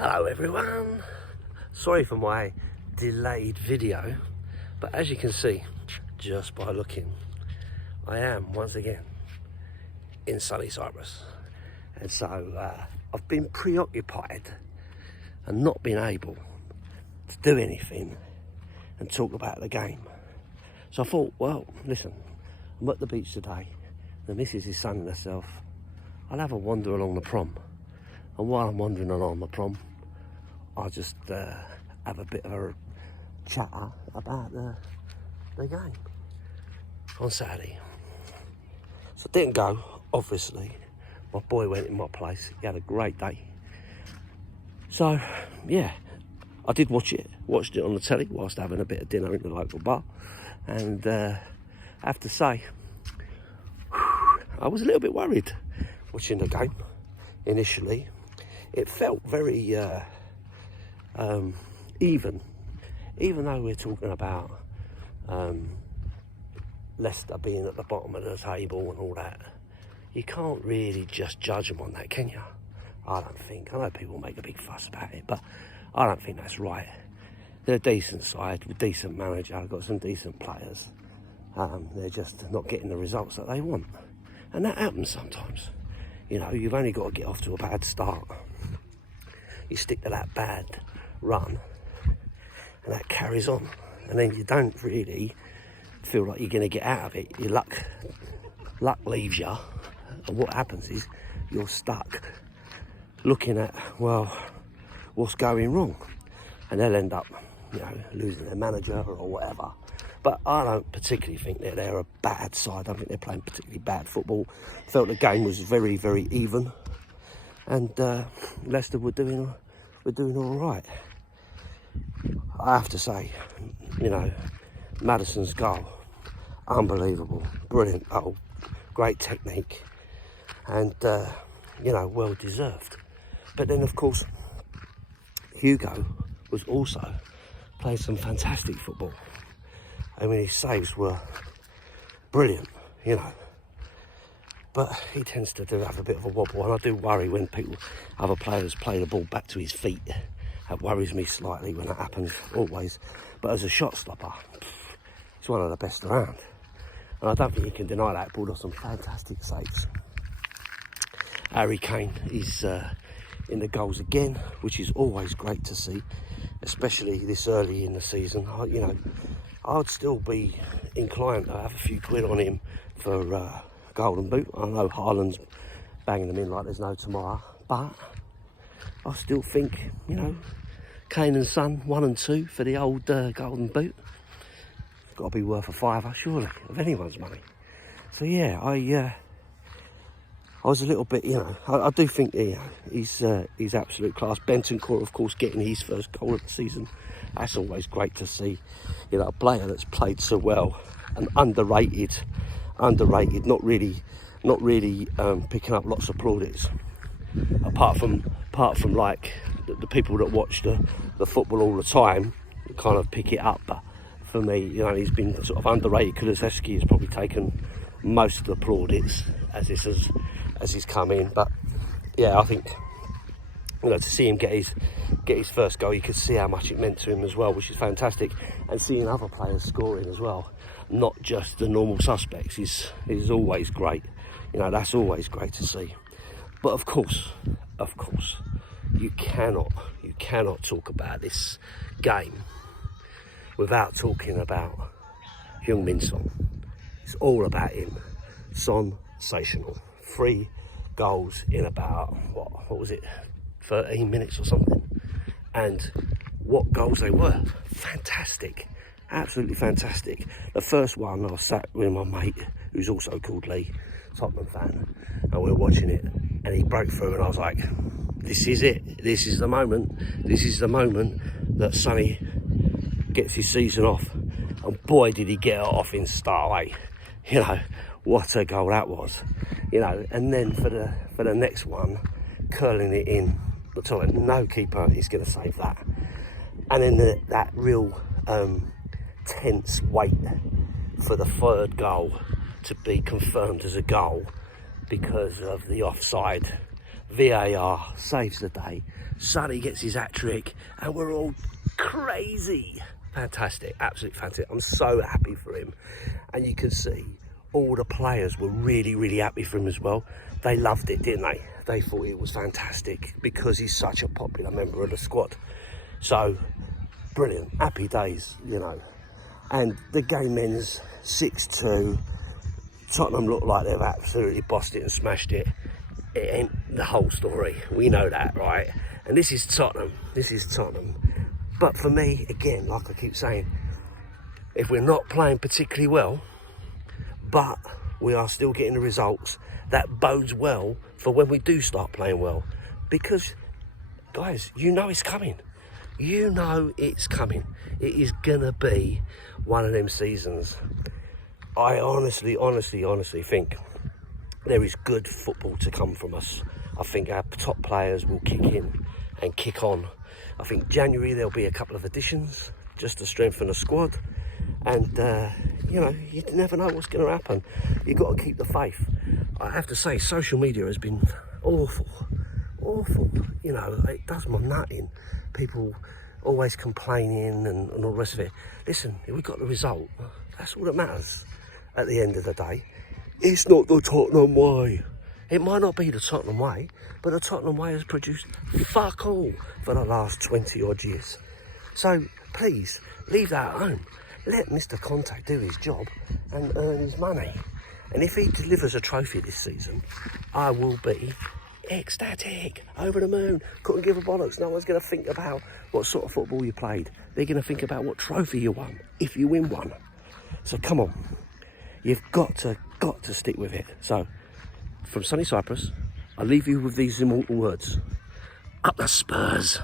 Hello everyone, sorry for my delayed video, but as you can see just by looking, I am once again in sunny Cyprus, and so I've been preoccupied and not been able to do anything and talk about the game. So I thought, well, listen, I'm at the beach today, the missus is sunning herself, I'll have a wander along the prom. And while I'm wandering along the prom, I'll just have a bit of a chatter about the game on Saturday. So I didn't go, obviously. My boy went in my place. He had a great day. So, yeah, I did watch it. Watched it on the telly whilst having a bit of dinner in the local bar. And I have to say, I was a little bit worried watching the game initially. It felt very even though we're talking about Leicester being at the bottom of the table and all that. You can't really just judge them on that, can you? I don't think. I know people make a big fuss about it, but I don't think that's right. They're a decent side with a decent manager, got some decent players. They're just not getting the results that they want, and that happens sometimes. You know, you've only got to get off to a bad start. You stick to that bad run and that carries on, and then you don't really feel like you're going to get out of it. Your luck leaves you, and what happens is you're stuck looking at, well, what's going wrong, and they'll end up, you know, losing their manager or whatever. But I don't particularly think that they're a bad side. I don't think they're playing particularly bad football. Felt the game was very, very even, and Leicester were doing all right. I have to say, you know, Maddison's goal, unbelievable, brilliant goal, great technique, and you know, well deserved. But then, of course, Hugo was also playing some fantastic football. I mean, his saves were brilliant, you know. But he tends to have a bit of a wobble, and I do worry when other players play the ball back to his feet. That worries me slightly when that happens, always. But as a shot stopper, he's one of the best around. And I don't think you can deny that. Pulled off some fantastic saves. Harry Kane is in the goals again, which is always great to see, especially this early in the season. You know, I'd still be inclined to have a few quid on him for Golden Boot. I know Haaland's banging them in like there's no tomorrow, but I still think, you know, Kane and Son 1 and 2 for the old Golden Boot. It's got to be worth a fiver, surely, of anyone's money. So yeah, I was a little bit, you know, I do think, you know, he's absolute class. Bentancur, of course, getting his first goal of the season. That's always great to see. You know, a player that's played so well and underrated, not really picking up lots of plaudits. Apart from like the people that watch the football all the time, kind of pick it up. But for me, you know, he's been sort of underrated. Kulusevski has probably taken most of the plaudits as he's come in. But yeah, I think, you know, to see him get his first goal, you could see how much it meant to him as well, which is fantastic. And seeing other players scoring as well, not just the normal suspects, is always great. You know, that's always great to see. But of course, you cannot talk about this game without talking about Heung Min Son. It's all about him. Sonsational. 3 goals in about, what was it, 13 minutes or something. And what goals they were. Fantastic. Absolutely fantastic. The first one, I was sat with my mate, who's also called Lee, Tottenham fan, and we were watching it, and he broke through, and I was like, this is it. This is the moment that Sonny gets his season off. And boy, did he get it off in style, eh? You know, what a goal that was. You know, and then for the next one, curling it in the toilet. No keeper is going to save that. And then that real tense wait for the third goal to be confirmed as a goal because of the offside VAR saves the day. Sonny gets his hat-trick, and we're all crazy. Fantastic, absolutely fantastic. I'm so happy for him. And you can see all the players were really, really happy for him as well. They loved it, didn't they? They thought it was fantastic because he's such a popular member of the squad. So, brilliant, happy days, you know. And the game ends 6-2. Tottenham look like they've absolutely bossed it and smashed it. It ain't the whole story. We know that, right? And this is Tottenham. This is Tottenham. But for me, again, like I keep saying, if we're not playing particularly well, but we are still getting the results, that bodes well for when we do start playing well. Because, guys, you know it's coming. You know it's coming. It is going to be one of them seasons. I honestly think there is good football to come from us. I think our top players will kick in and kick on. I think January there'll be a couple of additions just to strengthen the squad. And, you know, you never know what's going to happen. You've got to keep the faith. I have to say, social media has been awful. You know, it does my nut in. People always complaining and all the rest of it. Listen, we got the result. That's all that matters at the end of the day. It's not the Tottenham way. It might not be the Tottenham way, but the Tottenham way has produced fuck all for the last 20 odd years. So please, leave that at home. Let Mr. Contact do his job and earn his money. And if he delivers a trophy this season, I will be ecstatic, over the moon. Couldn't give a bollocks. No one's going to think about what sort of football you played. They're going to think about what trophy you won, if you win one. So come on, you've got to stick with it. So, from sunny Cyprus, I leave you with these immortal words. Up the Spurs.